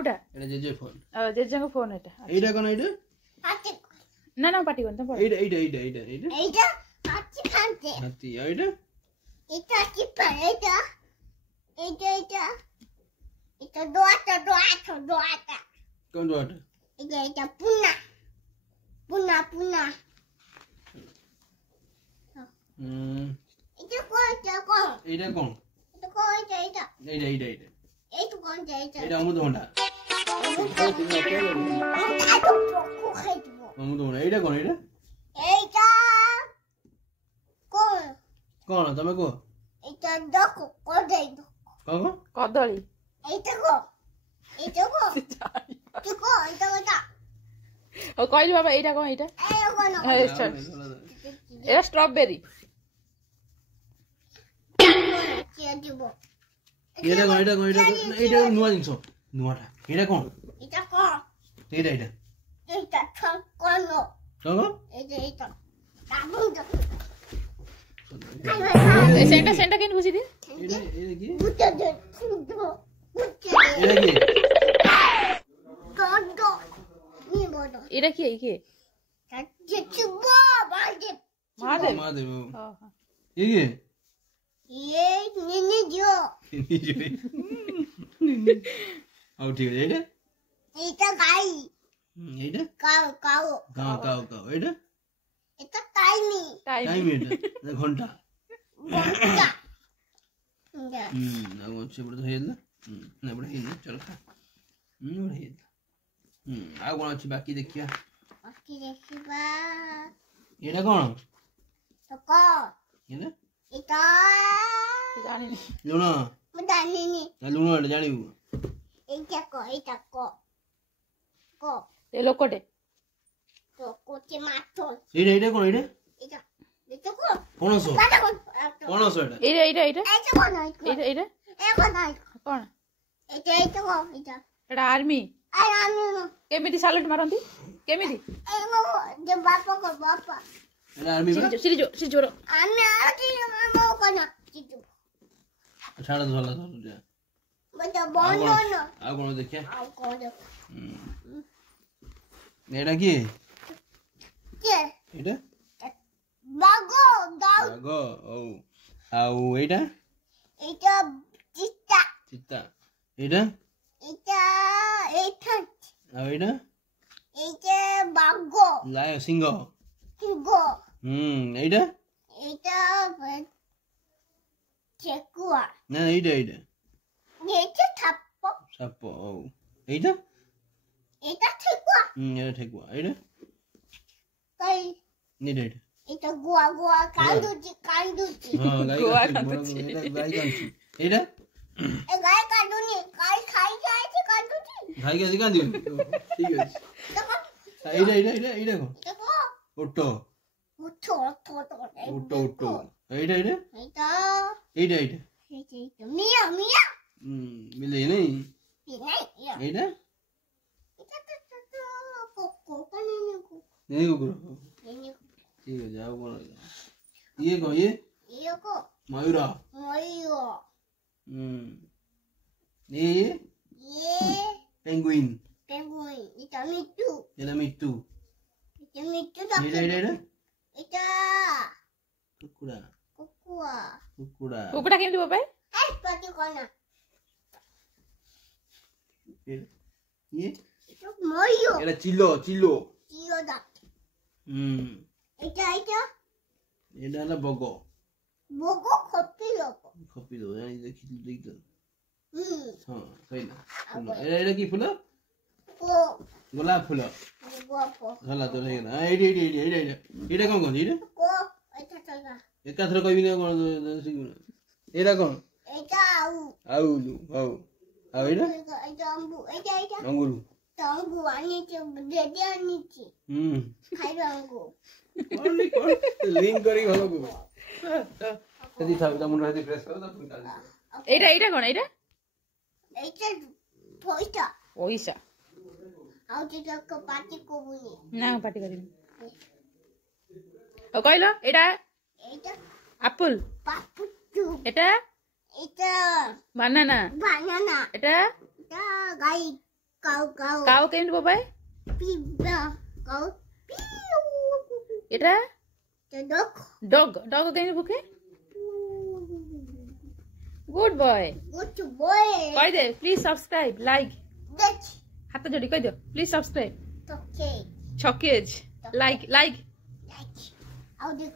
কোটা এটা JJ phone জেজেঙ্গ phone এটা এইটা কোন এইটা না না পাটি কোন তো পড় এইটা এইটা এইটা এইটা এইটা এইটা হাতি খান্তে হাতি এইটা এটা কি পারে এটা এটা এটা এটা দোয়াটা কোন দোয়াটা এটা পুনা এটা কোন এইটা কোন এটা কোন এটা এইটা এইটা এইটা এইটা কোন এটা এটা অমৃতভণ্ডা অমৃতভণ্ডা এইটা কোন এইটা এইটা কোন কোন তুমি কো এটা দেখো কোথায় কোন কদলি এইটা কো এটা ও কইলি বাবা এইটা কোন এইটা এটা স্ট্রবেরি এটা কোন এটা কোন এটা এইটা নুয়া জিনিস নুয়াটা এটা কোন এটা কোন এইটা এইটা এটা কোন কোন এটা দামুদা সেন্টা সেন্টা কেন বুঝি দি এটা এটা কি বুঝতে দে এটা কি গন্ডো নি বড় এটা কি এই কি চুবো বাজে মহাদেব মহাদেব হ্যাঁ এই কি এই নিনি দিও আও ঠিক আছে এইটা এটা গাই এইটা কাও গাও গাও গাও এইটা এটা টাইমি টাইম এটা ঘন্টা ঘন্টা ನಾವು వచ్చేప్పుడు ಹೇಳಿಲ್ಲ ఇప్పుడు ಹೇಳಿಲ್ಲ ಚಲೋ ಖಾ ఇప్పుడు ಹೇಳಿಲ್ಲ ଆଉ କ'ଣ ଅଛି ବାକି ଦେଖିବା ବାକି ଦେଖିବା ଏଇଟା କ'ଣ ତକ ଏଇଟା ଏଟା ଜାଣିନି ଲୁଣ ମୁଁ ଜାଣିନି ଲୁଣ ଏଇଟା ଜାଣିବୁ ଏଇଟା କ ଏ ଲୋକଟେ ତ କୋଚେ ମାଛ ଏଇଟା ଏଇଟା କ'ଣ ଏଇଟା ଏଟା ଏଟା କ ପଣସ ଏଟା କ ପଣସ ଏଇଟା এইটা এইটা এইটা ଏଟା କ ନାଇ এইটা এইটা ଏଟା ନାଇ କଣ ଏଟା କ ଏଟା এটা ଆର୍ମି ଆଇ ଆମେ କେମିତି ସାଲୁଟ ମାରନ୍ତି କେମିତି ଏ ମୋ ଯେ ବାପା ଏଇଟା ଆର୍ମି ପରା ସିରି ଜୋର ଆମେ ଆଜି ମୋ କନ ଚିତୁ ଛାଡ଼ ଭଲ ଧରୁଛି ମତେ ବନ ଆଉ କ'ଣ ଦେଖିବା ଆଉ କଣ ଏଇଟା କିଏ ଯେ ଏଇଟା ବାଗୋ ଦାଉ ବାଘ ହଉ ଆଉ ଏଇଟା ଏଟା ଚିତା ଚିତା ଏଇଟା ଏଟା ଏଟା ଆଉ ଏଇଟା ଏଟା ବାଗୋ ଲାୟ ସିଂହ କିଗୋ ଏଇଟା ଏଟା ଚେକୁଆ ନା ଏଇଟା ଏଇଟା ଏଟା ଥାପ ସାପ ହଉ ଏଇଟା ଏଟା ଠେକୁଆ ଏଇଟା ଠେକୁଆ ଏଇଟା କାଇ ଏଇଟା ଏଇଟା ଏଟା ଗୁଆ କାନ୍ଦୁଚି ହଁ ଗାଈ କାନ୍ଦୁଛି ଏଇଟା ଗାଈ କାନ୍ଦୁଛି ଏଇଟା ଏ ଗାଈ କାନ୍ଦୁନି ଗାଈ ଖାଇ ଯାଇଚି କାନ୍ଦୁଚି ଗାଈ କାନ୍ଦୁଛି କାନ୍ଦିବନି ଠିକ ଅଛି ଦେଖ ଏଇଟା ଏଇଟା ଏଇଟା ଏଇଟା କ'ଣ ଦେଖ ଓଟ ଉଠ ଓଟ ଓଟ ଏଇଟା ଏଇଟା ଏଟା ଏଇଟା ଏଇଟା ଏଟା ମିଆ ବିଲେଇ ନାଇଁ ନାଇଁ ଏଇଟା ଏଟା କୋକାନି ନେଇ କୁକୁର ନେଇ ଠିକ ଅଛି ଆଉ କ'ଣ ଇଏ କ'ଣ ଇଏ ଇଏ କୋ ମୟୂର ମୟୂର ଇଏ ଇଏ ପେଙ୍ଗୁଇନ୍ penguin ଏଟା ମିଟୁ ଏଇଟା ମିଟୁ ଏଟା ମିଟୁ ଏଇଟା ଏଇଟା ଏଇଟା ଏଟା କୁକୁଡ଼ା କୁକୁଆ କୁକୁଡ଼ା କୁକୁଡ଼ା କେମିତି ବୋପାଏ ଏ ପାଟି କନା ଇଏ ଏଟା ମୟୂର ଏଇଟା ଚିଲୋ ଚିଲୋ ଚିଅ ଦାତ ଏଟା ହେଲା ବଗ ବଗ ଖପି ଲୋକ ଖପି ଦବ ଜାଣି ଦେଖିଥିଲୁ ଦେଖିଥିଲୁ ହୁଁ ହଁ କହିଲା ଏଇଟା କି ଫୁଲ ପୋ ଗୋଲାପ ଫୁଲ ଗୋପ ହେଲା ତୋର ହେଇଗଲା ଏଇଠି ଏଇଠି ଏଇଠି ଏଇଟା ଏଇଟା ଏଇଟା କ'ଣ କହନ୍ତି ଏଇଟା କୋ ଏଟା ତଗା ଏକାଥର କହିବିନି ଆଉ କ'ଣ ଏଇଟା କ'ଣ ଏଟା ଆଉ ଆଉ ହଉ ଆଉ ଏଇଟା ଏଟା ଏଟା ଅଙ୍ଗୁରୁ ତଙ୍ଗୁ ଆନିଛି ଦେଦି ଆନିଛି ଖାଇବା ଅଙ୍ଗୁ লিঙ্ক করি ভালো কো সেদি থাক তা মুন্ড হাতে প্রেস করো তা পুরি কাজ এইটা এইটা কোন এইটা এইটা পয়সা পয়সা ଆଉ ଟିକେ ପାଟି କବୁନି ନା ମୁଁ ପାଟି କରିବି ଆଉ କହିଲ ଏଇଟା ଏଇଟା ଆପଲ ପାପୁଚୁ এটা ଏଟା বানানা ବାନାନା এটা ଏଟା ଗାଈ Go. কাউ কেমনে বাবাই Pizza. Go. এটা The dog. ডগ ডগ কেমনে ভুকে গুড বয় Good boy. কই দে প্লিজ সাবস্ক্রাইব লাইক That's হাতে জড়ি কই দিও প্লিজ সাবস্ক্রাইব okay. ছকেজ লাইক Like. I'll do.